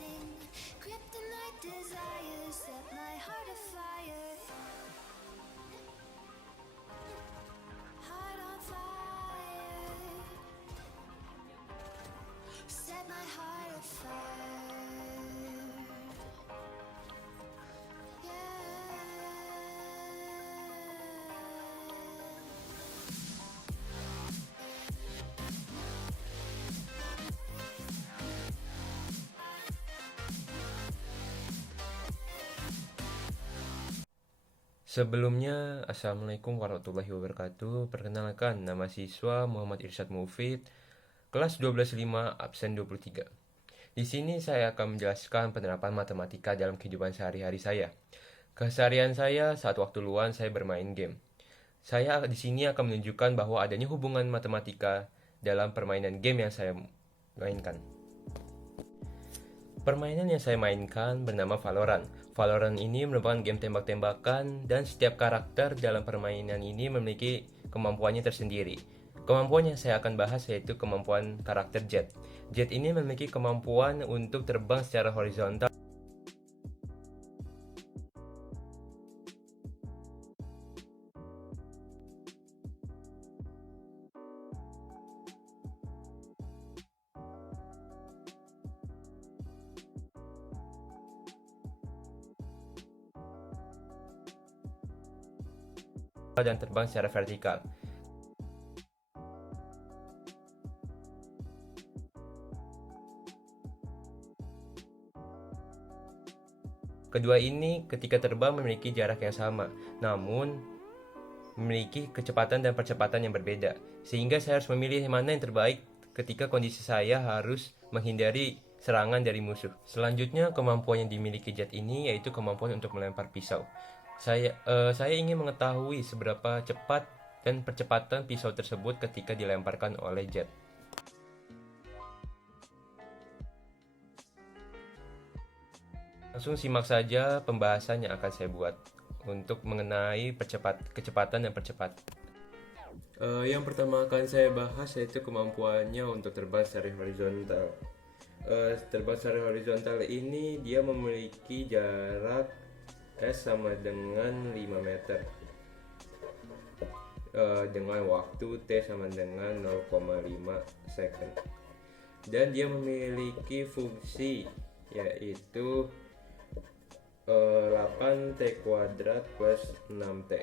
sing. Kryptonite desires set my heart afire. Heart on fire. Set my heart afire. Sebelumnya, Assalamualaikum warahmatullahi wabarakatuh. Perkenalkan, nama siswa Muhammad Irsyad Mufid, kelas 12.5, absen 23. Di sini saya akan menjelaskan penerapan matematika dalam kehidupan sehari-hari saya. Keseharian saya saat waktu luang saya bermain game. Saya di sini akan menunjukkan bahwa adanya hubungan matematika dalam permainan game yang saya mainkan. Permainan yang saya mainkan bernama Valorant. Valorant ini merupakan game tembak-tembakan dan setiap karakter dalam permainan ini memiliki kemampuannya tersendiri. Kemampuan yang saya akan bahas yaitu kemampuan karakter Jet. Jet ini memiliki kemampuan untuk terbang secara horizontal dan terbang secara vertikal. Kedua ini ketika terbang memiliki jarak yang sama, namun memiliki kecepatan dan percepatan yang berbeda. Sehingga saya harus memilih mana yang terbaik ketika kondisi saya harus menghindari serangan dari musuh. Selanjutnya, kemampuan yang dimiliki Jet ini yaitu kemampuan untuk melempar pisau. Saya ingin mengetahui seberapa cepat dan percepatan pisau tersebut ketika dilemparkan oleh Jet. Langsung simak saja pembahasan yang akan saya buat untuk mengenai kecepatan dan percepatan. Yang pertama akan saya bahas yaitu kemampuannya untuk terbang secara horizontal. Terbang secara horizontal ini dia memiliki jarak S sama dengan 5 meter dengan waktu T sama dengan 0,5 second, dan dia memiliki fungsi yaitu 8T kuadrat plus 6T.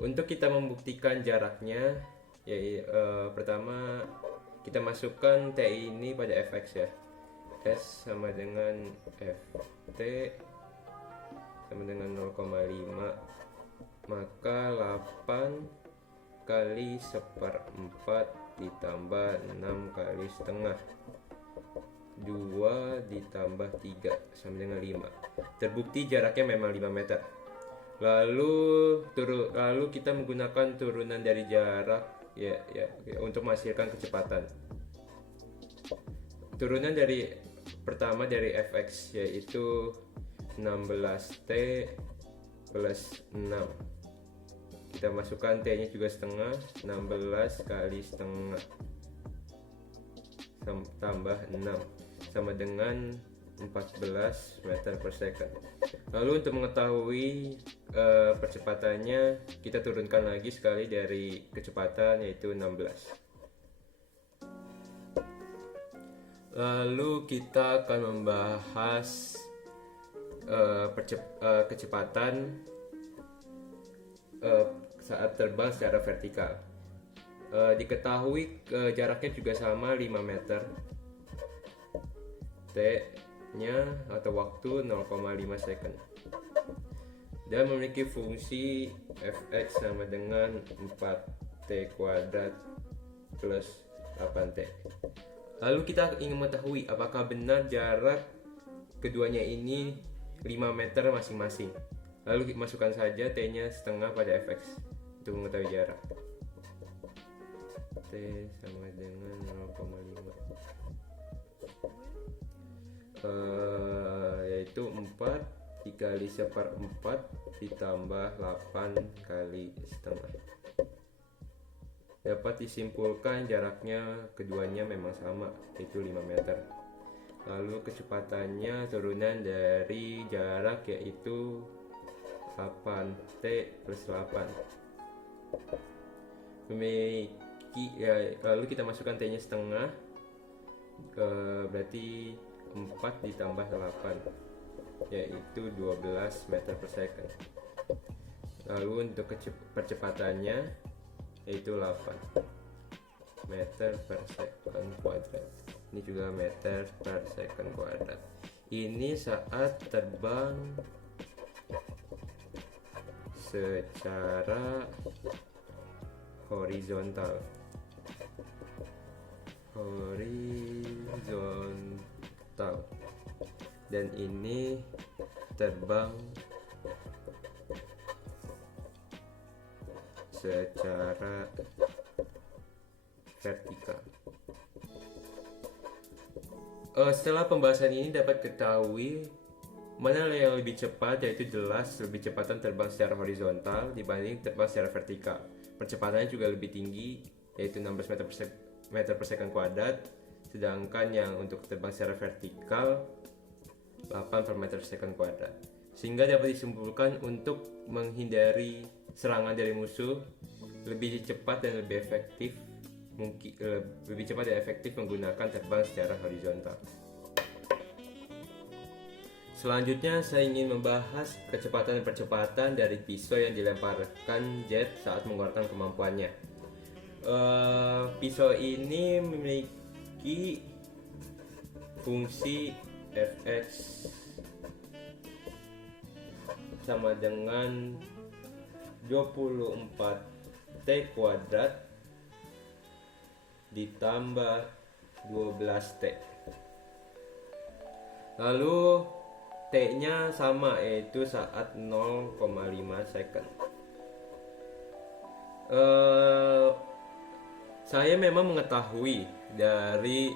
Untuk kita membuktikan jaraknya pertama kita masukkan T ini pada fx ya. S sama dengan Ft sama dengan 0,5, maka 8 kali 1/4 ditambah 6 kali setengah, 2 ditambah 3 sama dengan 5. Terbukti jaraknya memang 5 meter. Lalu kita menggunakan turunan dari jarak untuk menghasilkan kecepatan. Turunan pertama dari fx yaitu 16T plus 6. Kita masukkan T nya juga setengah, 16 kali setengah tambah 6 sama dengan 14 meter per second. Lalu untuk mengetahui percepatannya, kita turunkan lagi sekali dari kecepatan yaitu 16. Lalu kita akan membahas kecepatan saat terbang secara vertikal. Diketahui jaraknya juga sama 5 meter. T nya atau waktu 0,5 second, dan memiliki fungsi fx sama dengan 4T kuadrat plus 8T. Lalu kita ingin mengetahui apakah benar jarak keduanya ini 5 meter masing-masing. Lalu masukkan saja T nya setengah pada fx untuk mengetahui jarak. T sama dengan 0,5, yaitu 4 dikali 1/4 ditambah 8 kali setengah. dapat disimpulkan jaraknya keduanya memang sama, yaitu 5 meter. Lalu kecepatannya turunan dari jarak yaitu 8T plus 8. Lalu kita masukkan T-nya setengah, berarti 4 ditambah 8, yaitu 12 meter per second. Lalu untuk percepatannya yaitu 8 meter per second kuadrat. Ini juga meter per second kuadrat. Ini saat terbang secara horizontal. Dan ini terbang secara vertikal. Setelah pembahasan ini dapat ketahui mana yang lebih cepat, yaitu jelas lebih cepatan terbang secara horizontal dibanding terbang secara vertikal. Percepatannya juga lebih tinggi, yaitu 16 meter per second kuadrat, sedangkan yang untuk terbang secara vertikal 8 per meter per second kuadrat. Sehingga dapat disimpulkan untuk menghindari serangan dari musuh, lebih cepat dan lebih efektif menggunakan terbang secara horizontal. Selanjutnya saya ingin membahas kecepatan dan percepatan dari pisau yang dilemparkan jet saat mengeluarkan kemampuannya. Pisau ini memiliki fungsi Fx sama dengan 24T kuadrat ditambah 12T. Lalu T-nya sama, yaitu saat 0,5 second. Saya memang mengetahui dari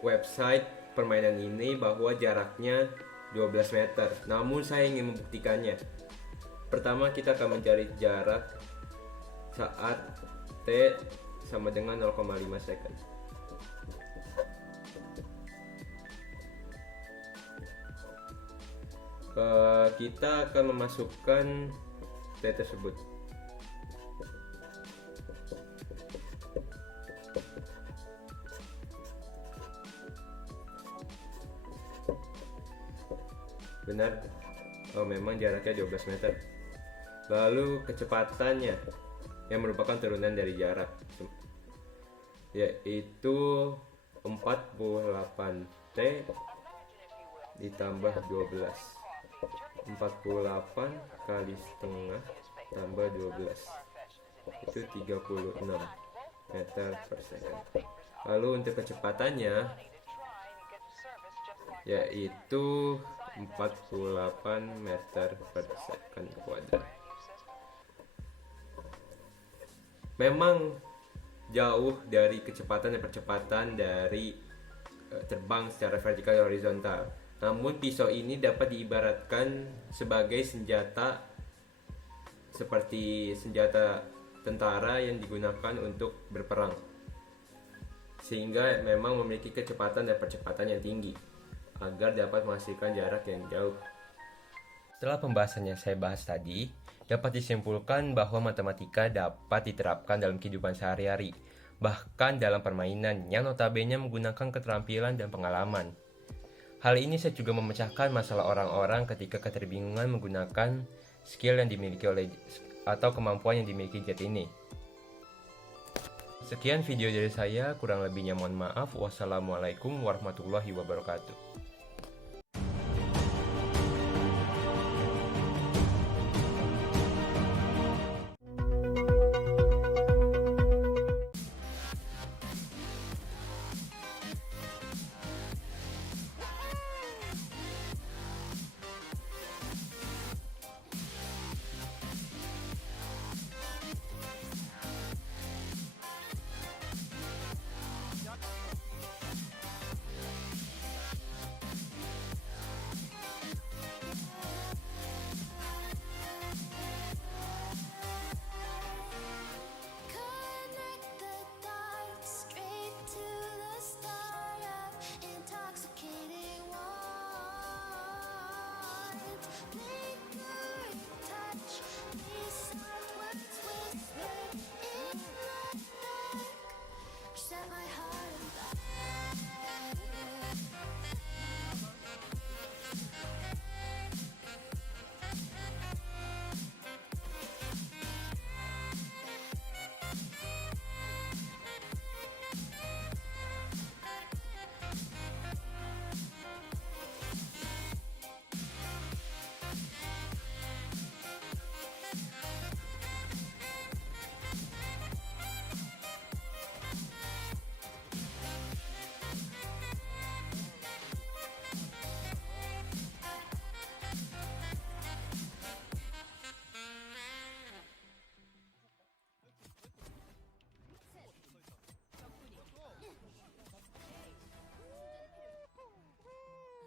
website permainan ini bahwa jaraknya 12 meter. Namun saya ingin membuktikannya. Pertama kita akan mencari jarak saat T sama dengan 0,5 second. Kita akan memasukkan T tersebut. Benar, memang jaraknya 12 meter. Lalu kecepatannya yang merupakan turunan dari jarak, yaitu 48T ditambah 12. 48 kali setengah tambah 12 itu 36 meter per second. Lalu untuk kecepatannya yaitu 48 meter per second kuadrat. Memang jauh dari kecepatan dan percepatan dari terbang secara vertikal dan horizontal. Namun pisau ini dapat diibaratkan sebagai senjata seperti senjata tentara yang digunakan untuk berperang, sehingga memang memiliki kecepatan dan percepatan yang tinggi agar dapat menghasilkan jarak yang jauh. Setelah pembahasan yang saya bahas tadi, dapat disimpulkan bahwa matematika dapat diterapkan dalam kehidupan sehari-hari, bahkan dalam permainan yang notabene menggunakan keterampilan dan pengalaman. Hal ini saya juga memecahkan masalah orang-orang ketika keterbingungan menggunakan skill yang dimiliki atau kemampuan yang dimiliki jet ini. Sekian video dari saya, kurang lebihnya mohon maaf. Wassalamualaikum warahmatullahi wabarakatuh.